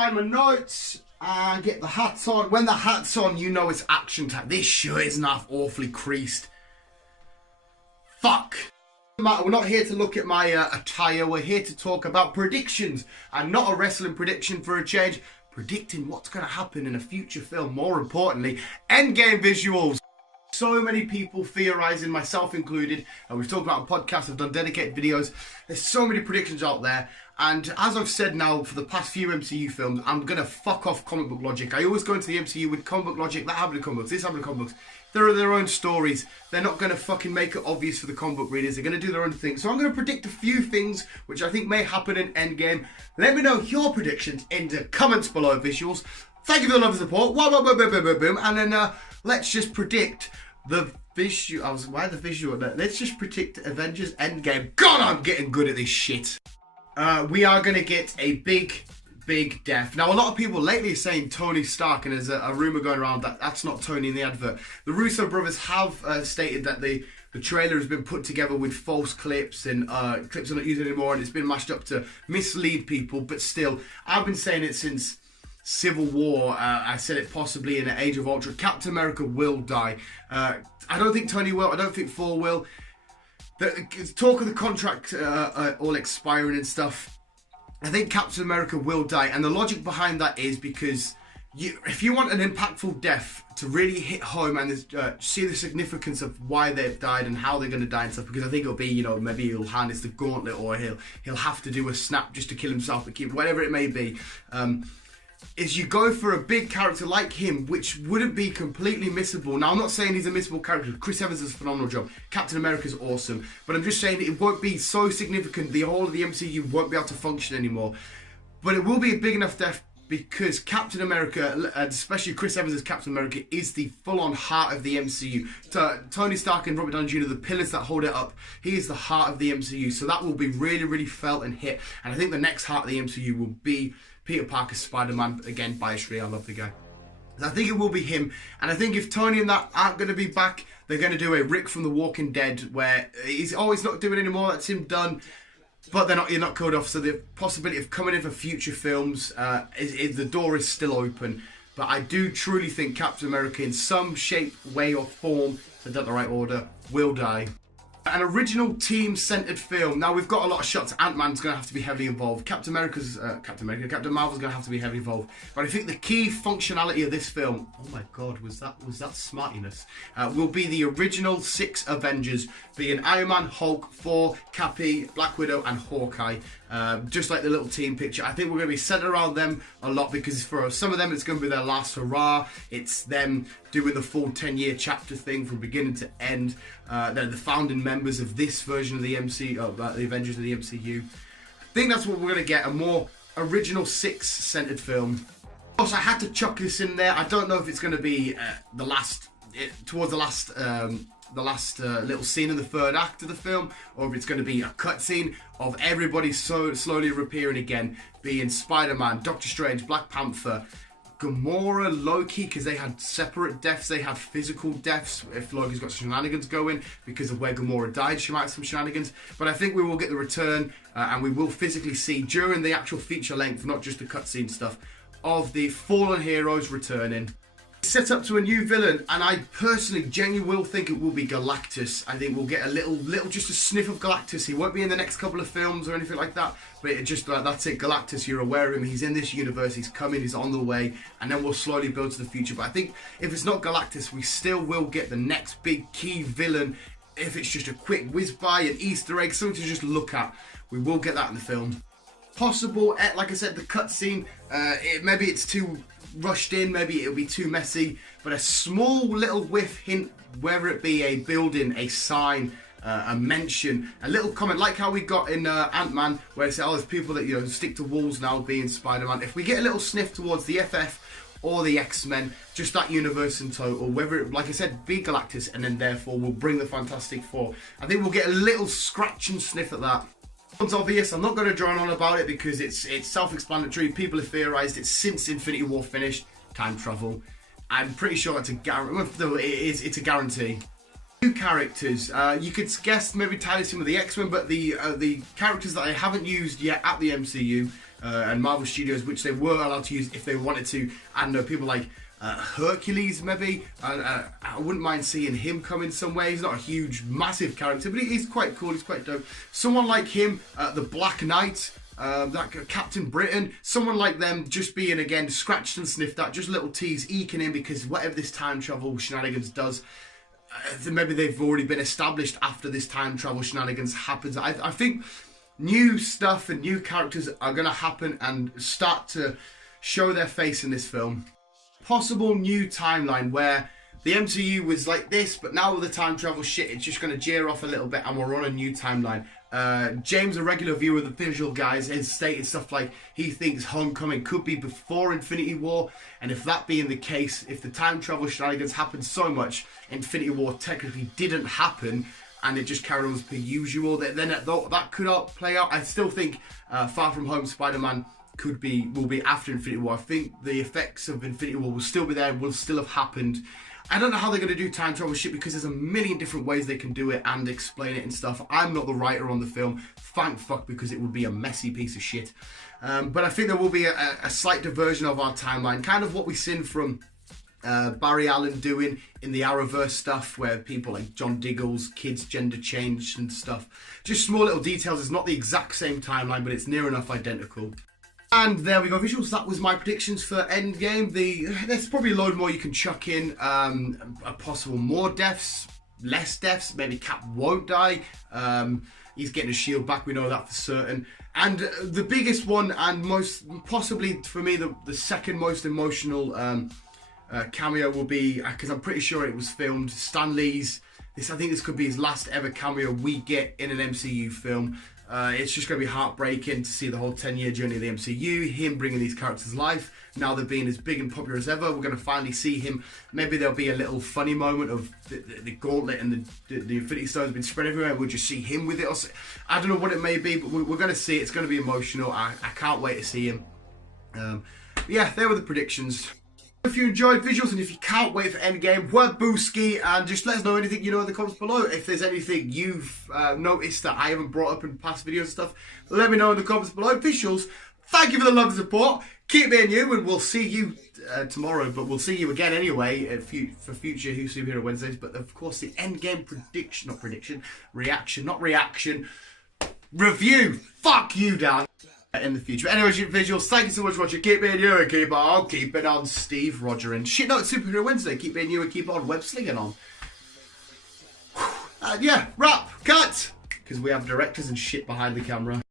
find my notes and get the hats on. When the hat's on, you know it's action time. This shirt isn't half awfully creased. Fuck. We're not here to look at my attire. We're here to talk about predictions. And not a wrestling prediction for a change. Predicting what's going to happen in a future film. More importantly, endgame visuals. So many people theorizing, myself included, and we've talked about on podcasts, I've done dedicated videos. There's so many predictions out there, and as I've said now for the past few MCU films, I'm gonna fuck off comic book logic. I always go into the MCU with comic book logic. That happened in comic books, this happened in comic books. They're their own stories. They're not gonna fucking make it obvious for the comic book readers. They're gonna do their own thing. So I'm gonna predict a few things which I think may happen in Endgame. Let me know your predictions in the comments below, visuals. Thank you for the love and support. Boom. And then let's just predict the visual. Why the visual? Let's just predict Avengers Endgame. God, I'm getting good at this shit. We are going to get a big death. Now, a lot of people lately are saying Tony Stark, and there's a rumour going around that that's not Tony in the advert. The Russo brothers have stated that the trailer has been put together with false clips and clips are not used anymore, and it's been mashed up to mislead people. But still, I've been saying it since Civil War. I said it possibly in Age of Ultron. Captain America will die. I don't think Tony will. I don't think Thor will. The talk of the contract all expiring and stuff. I think Captain America will die, and the logic behind that is because if you want an impactful death to really hit home and see the significance of why they've died and how they're going to die and stuff, because I think it'll be, you know, maybe he'll harness the gauntlet, or he'll have to do a snap just to kill himself, but keep whatever it may be. Is you go for a big character like him, which wouldn't be completely missable. Now, I'm not saying he's a missable character. Chris Evans does a phenomenal job. Captain America's awesome. But I'm just saying it won't be so significant. The whole of the MCU won't be able to function anymore. But it will be a big enough death because Captain America, especially Chris Evans as Captain America, is the full-on heart of the MCU. Tony Stark and Robert Downey Jr., the pillars that hold it up. He is the heart of the MCU. So that will be really, really felt and hit. And I think the next heart of the MCU will be Peter Parker's Spider-Man. Again, biased, I love the guy. I think it will be him. And I think if Tony and that aren't going to be back, they're going to do a Rick from The Walking Dead where he's always not doing anymore. That's him done. But you're not killed off. So the possibility of coming in for future films, the door is still open. But I do truly think Captain America, in some shape, way or form, said that the right order, will die. An original team-centered film. Now, we've got a lot of shots. Ant-Man's going to have to be heavily involved. Captain Marvel's going to have to be heavily involved. But I think the key functionality of this film, oh my God, was that smartiness, will be the original 6 Avengers, being Iron Man, Hulk, Thor, Cappy, Black Widow, and Hawkeye. Just like the little team picture. I think we're going to be centered around them a lot because for some of them, it's going to be their last hurrah. It's them doing the full 10-year chapter thing from beginning to end. They're the founding members of this version of the the Avengers of the MCU. I think that's what we're going to get, a more original 6-centered film. Of course, I had to chuck this in there. I don't know if it's going to be towards the last little scene in the third act of the film, or if it's going to be a cutscene of everybody slowly reappearing again, being Spider-Man, Doctor Strange, Black Panther, Gamora, Loki, because they had separate deaths. They had physical deaths. If Loki's got shenanigans going because of where Gamora died, she might have some shenanigans. But I think we will get the return, and we will physically see during the actual feature length, not just the cutscene stuff, of the fallen heroes returning. Set up to a new villain, and I personally genuinely will think it will be Galactus. I think we'll get a little just a sniff of Galactus. He won't be in the next couple of films or anything like that, but it just like, that's it, Galactus, you're aware of him, he's in this universe, he's coming, he's on the way, and then we'll slowly build to the future. But I think if it's not Galactus, we still will get the next big key villain. If it's just a quick whiz by, an Easter egg, something to just look at, we will get that in the film. Possible, like I said, the cutscene, maybe it's too rushed in, maybe it'll be too messy, but a small little whiff hint, whether it be a building, a sign, a mention, a little comment, like how we got in Ant-Man, where it said, oh, there's people that, you know, stick to walls now, being Spider-Man. If we get a little sniff towards the FF or the X-Men, just that universe in total, whether it, like I said, be Galactus, and then therefore we'll bring the Fantastic Four, I think we'll get a little scratch and sniff at that. It's obvious. I'm not going to drone on about it because it's self-explanatory. People have theorised it since Infinity War finished. Time travel. I'm pretty sure it's a guarantee. New characters. You could guess maybe tie this in with the X-Men, but the characters that I haven't used yet at the MCU, and Marvel Studios, which they were allowed to use if they wanted to. And people like Hercules, maybe. I wouldn't mind seeing him come in some way. He's not a huge, massive character, but he's quite cool. He's quite dope. Someone like him, the Black Knight. That Captain Britain, someone like them just being, again, scratched and sniffed at, just little tease eking in, because whatever this time travel shenanigans does, maybe they've already been established after this time travel shenanigans happens. I think new stuff and new characters are going to happen and start to show their face in this film. Possible new timeline where the MCU was like this, but now with the time travel shit, it's just going to jeer off a little bit and we're on a new timeline. James, a regular viewer of the Visual Guys, has stated stuff like he thinks Homecoming could be before Infinity War, and if that being the case, if the time travel shenanigans happened so much, Infinity War technically didn't happen, and it just carried on as per usual, then that could play out. I still think Far From Home Spider-Man will be after Infinity War. I think the effects of Infinity War will still be there, will still have happened. I don't know how they're going to do time travel shit, because there's a million different ways they can do it and explain it and stuff. I'm not the writer on the film, thank fuck, because it would be a messy piece of shit. But I think there will be a slight diversion of our timeline, kind of what we've seen from Barry Allen doing in the Arrowverse stuff, where people like John Diggle's kids gender changed and stuff. Just small little details. It's not the exact same timeline, but it's near enough identical. And there we go, visuals. That was my predictions for Endgame. There's probably a load more you can chuck in. A possible more deaths, less deaths. Maybe Cap won't die. He's getting his shield back. We know that for certain. And the biggest one, and most possibly for me, the second most emotional cameo will be, because I'm pretty sure it was filmed, Stan Lee's. I think this could be his last ever cameo we get in an MCU film. It's just going to be heartbreaking to see the whole 10-year journey of the MCU, him bringing these characters to life. Now they're being as big and popular as ever, we're going to finally see him. Maybe there'll be a little funny moment of the gauntlet and the Infinity Stones have been spread everywhere. We'll just see him with it. I don't know what it may be, but we're going to see it. It's going to be emotional. I can't wait to see him. Yeah, there were the predictions. If you enjoyed visuals and if you can't wait for Endgame, word booski, and just let us know anything you know in the comments below. If there's anything you've noticed that I haven't brought up in past videos and stuff, let me know in the comments below. Visuals, thank you for the love and support. Keep being you, and we'll see you tomorrow, but we'll see you again anyway for future Who Superhero Wednesdays. But of course, the Endgame reaction, review. Fuck you, Dan. In the future. Anyway, visuals, thank you so much for watching. Keep being you and keep on keeping on, Steve, Roger, and shit. No, it's Superhero Wednesday. Keep being you and keep on web slinging on. Yeah, wrap, cut, because we have directors and shit behind the camera.